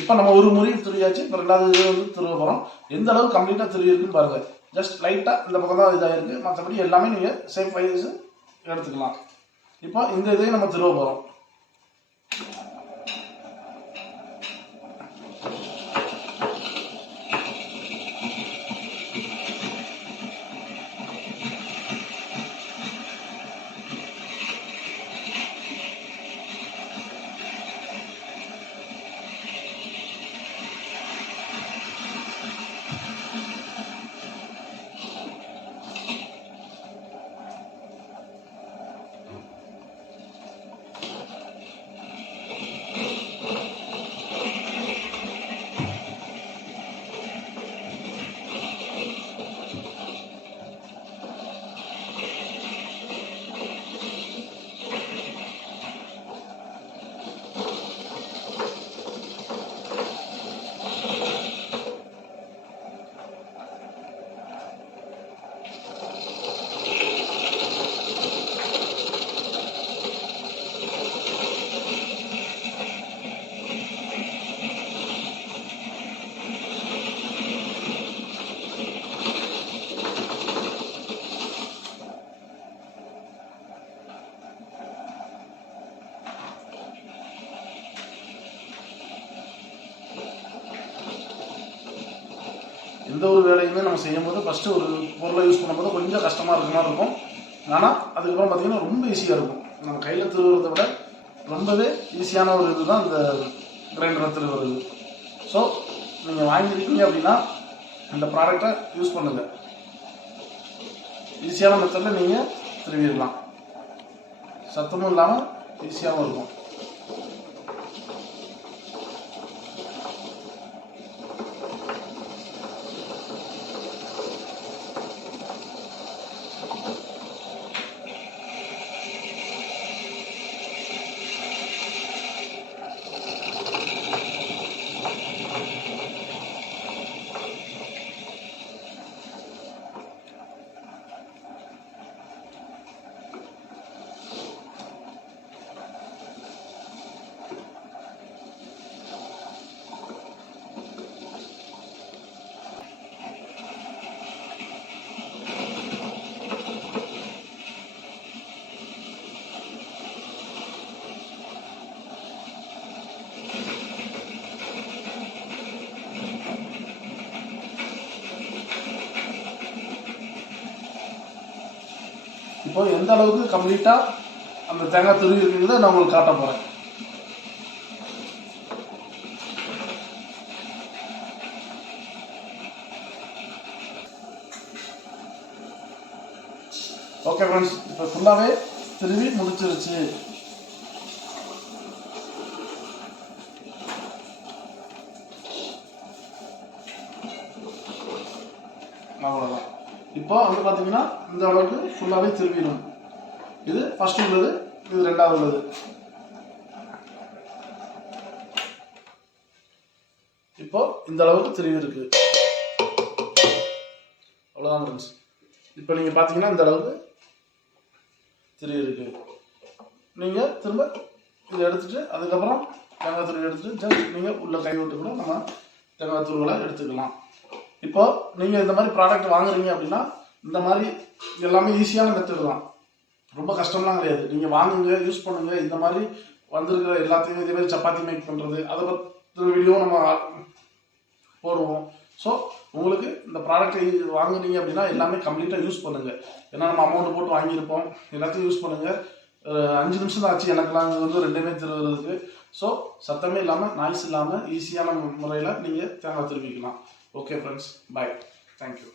இப்போ நம்ம ஒரு முறை துருவியாச்சு, இப்போ ரெண்டாவது இது வந்து துருவ போகிறோம். எந்த அளவுக்கு கம்ப்ளீட்டாக துருவி இருக்குன்னு பாருங்கள். ஜஸ்ட் லைட்டாக இந்த பக்கம் தான் இதாக இருக்குது, மற்றபடி எல்லாமே நீங்கள் சேம் சைஸ் எடுத்துக்கலாம். இப்போ இந்த இதையும் நம்ம துருவ போகிறோம். எந்த ஒரு வேலையுமே நம்ம செய்யும்போது ஃபஸ்ட்டு ஒரு பொருளை யூஸ் பண்ணும்போது கொஞ்சம் கஷ்டமாக இருக்க மாதிரி இருக்கும். ஆனால் அதுக்கப்புறம் பார்த்திங்கன்னா ரொம்ப ஈஸியாக இருக்கும். நம்ம கையில் திருவுறதை விட ரொம்பவே ஈஸியான ஒரு இது தான் இந்த கிரைண்டரை திருவுறது. ஸோ நீங்கள் வாங்கியிருக்கீங்க அப்படின்னா இந்த ப்ராடக்டை யூஸ் பண்ணுங்கள். ஈஸியான மெத்தடில் நீங்கள் திருவிடலாம். சத்தமும் இல்லாமல் ஈஸியாகவும் இருக்கும். இப்போ எந்த அளவுக்கு கம்ப்ளீட்டாக அந்த தேங்காய் துருவி இருக்குங்கிறத நான் உங்களுக்கு காட்ட போகிறேன். ஓகே ஃப்ரெண்ட்ஸ், இப்போ ஃபுல்லாகவே திருவி முடிச்சிருச்சு. அவ்வளோதான். இப்போ வந்து பார்த்தீங்கன்னா இந்த அளவுக்கு ஃபுல்லாகவே திரும்பிடும். இது ஃபர்ஸ்ட் உள்ளது, இது ரெண்டாவது உள்ளது. இப்போ இந்த அளவுக்கு திரும்பி இருக்கு. அவ்வளோதான் ஃப்ரெண்ட்ஸ். இப்போ நீங்கள் பார்த்தீங்கன்னா இந்த அளவுக்கு திரும்பி இருக்கு. நீங்கள் திரும்ப இதை எடுத்துட்டு அதுக்கப்புறம் தேங்காய் துருவி எடுத்துட்டு ஜஸ்ட் நீங்கள் உள்ள கை விட்டு கூட நம்ம தேங்காய் துருவலை எடுத்துக்கலாம். இப்போ நீங்கள் இந்த மாதிரி ப்ராடக்ட் வாங்குறீங்க அப்படின்னா இந்த மாதிரி எல்லாமே ஈஸியான மெத்தட் தான், ரொம்ப கஷ்டம்லாம் கிடையாது. நீங்கள் வாங்குங்க, யூஸ் பண்ணுங்க. இந்த மாதிரி வந்திருக்கிற எல்லாத்தையும் இதே மாதிரி சப்பாத்தி மேக் பண்ணுறது அதை பற்றி வீடியோ நம்ம போடுவோம். ஸோ உங்களுக்கு இந்த ப்ராடக்ட் வாங்குனீங்க அப்படின்னா எல்லாமே கம்ப்ளீட்டாக யூஸ் பண்ணுங்கள். ஏன்னா நம்ம அமௌண்ட் போட்டு வாங்கியிருப்போம், எல்லாத்தையும் யூஸ் பண்ணுங்கள். 5 நிமிஷம் தான் ஆச்சு எனக்குலாம் இது வந்து ரெண்டுமே திருவுறதுக்கு. ஸோ சத்தமே இல்லாமல் நாய்ஸ் இல்லாமல் ஈஸியான முறையில் நீங்கள் தேங்காய் திருவிக்கலாம். ஓகே ஃப்ரெண்ட்ஸ், பாய், தேங்க்யூ.